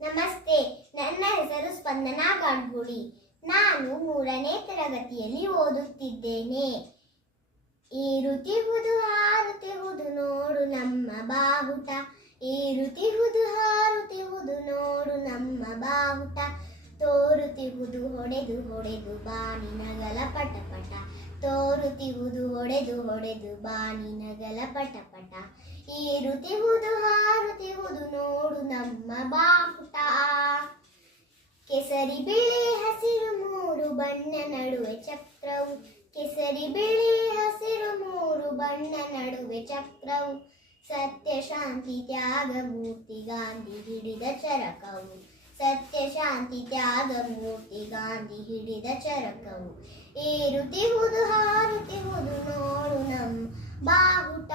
ನಮಸ್ತೆ, ನನ್ನ ಹೆಸರು ಸ್ಪಂದನಾ ಕಾಡ್ಗುಳಿ. ನಾನು 3ನೇ ತರಗತಿಯಲ್ಲಿ ಓದುತ್ತಿದ್ದೇನೆ. ಏರುತ್ತಿಹುದು ಹಾರುತ್ತಿಹುದು ನೋಡು ನಮ್ಮ ಬಾವುಟ, ಏರುತ್ತಿಹುದು ಹಾರುತ್ತಿಹುದು ನೋಡು ನಮ್ಮ ಬಾವುಟ, ತೋರುತ್ತಿಹುದು ಹೊಡೆದು ಹೊಡೆದು ಬಾನಿನಗಲ ಪಟಪಟ, ತೋರುತ್ತಿಹುದು ಹೊಡೆದು ಹೊಡೆದು ಬಾನಿನಗಲ ಪಟಪಟ, ಏರುತ್ತಿಹುದು ಹಾರುತ್ತಿಹುದು ನೋಡು ನಮ್ಮ ಬಾವುಟ. ಕೇಸರಿ ಬಿಳಿ ಹಸಿರು ಮೂರು ಬಣ್ಣ ನಡುವೆ ಚಕ್ರವು, ಕೇಸರಿ ಬಿಳಿ ಹಸಿರು ಮೂರು ಬಣ್ಣ ನಡುವೆ ಚಕ್ರವು, ಸತ್ಯ ಶಾಂತಿ ತ್ಯಾಗ ಮೂರ್ತಿ ಗಾಂಧಿ ಹಿಡಿದ ಚರಕವು, ಸತ್ಯ ಶಾಂತಿ ತ್ಯಾಗ ಮೂರ್ತಿ ಗಾಂಧಿ ಹಿಡಿದ ಚರಕವು, ಏರುತ್ತಿಹುದು ಹಾರುತ್ತಿಹುದು ನೋಡು ನಮ್ಮ ಬಾವುಟ.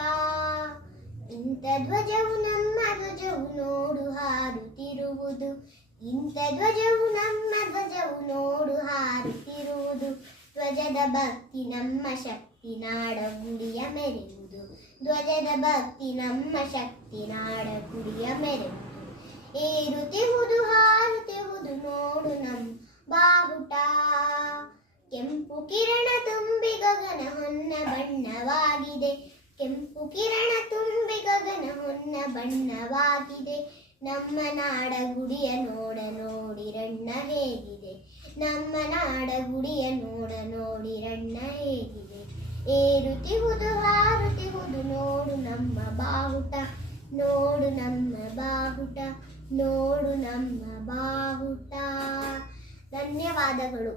ಇಂಥ ಧ್ವಜವು ನಮ್ಮ ಧ್ವಜವು ನೋಡು ಹಾರುತ್ತಿರುವುದು, ಇಂಥ ಧ್ವಜವು ನಮ್ಮ ಧ್ವಜವು ನೋಡು ಹಾರುತ್ತಿರುವುದು, ಧ್ವಜದ ಭಕ್ತಿ ನಮ್ಮ ಶಕ್ತಿ ನಾಡ ಗುಡಿಯ ಮೆರೆಯುವುದು, ಧ್ವಜದ ಭಕ್ತಿ ನಮ್ಮ ಶಕ್ತಿ ನಾಡ ಗುಡಿಯ ಮೆರೆಯುವುದು, ಏರುತ್ತಿಹುದು ಹಾರುತ್ತಿಹುದು ನೋಡು ನಮ್ಮ ಬಾವುಟ. ಕೆಂಪು ಕಿರಣ ತುಂಬಿ ಗಗನ ಹೊನ್ನ ಬಣ್ಣವಾಗಿದೆ, ಕೆಂಪು ಕಿರಣ ತುಂಬಿ ಗಗನ ಹೊನ್ನ ಬಣ್ಣವಾಗಿದೆ, ನಮ್ಮ ನಾಡ ಗುಡಿಯ ನೋಡ ನೋಡಿರಣ್ಣ ಹೇಗಿದೆ, ನಮ್ಮ ನಾಡ ಗುಡಿಯ ನೋಡ ನೋಡಿರಣ್ಣ ಹೇಗಿದೆ, ಏರುತ್ತಿಹುದು ಹಾರುತ್ತಿಹುದು ನೋಡು ನಮ್ಮ ಬಾವುಟ, ನೋಡು ನಮ್ಮ ಬಾವುಟ, ನೋಡು ನಮ್ಮ ಬಾವುಟ. ಧನ್ಯವಾದಗಳು.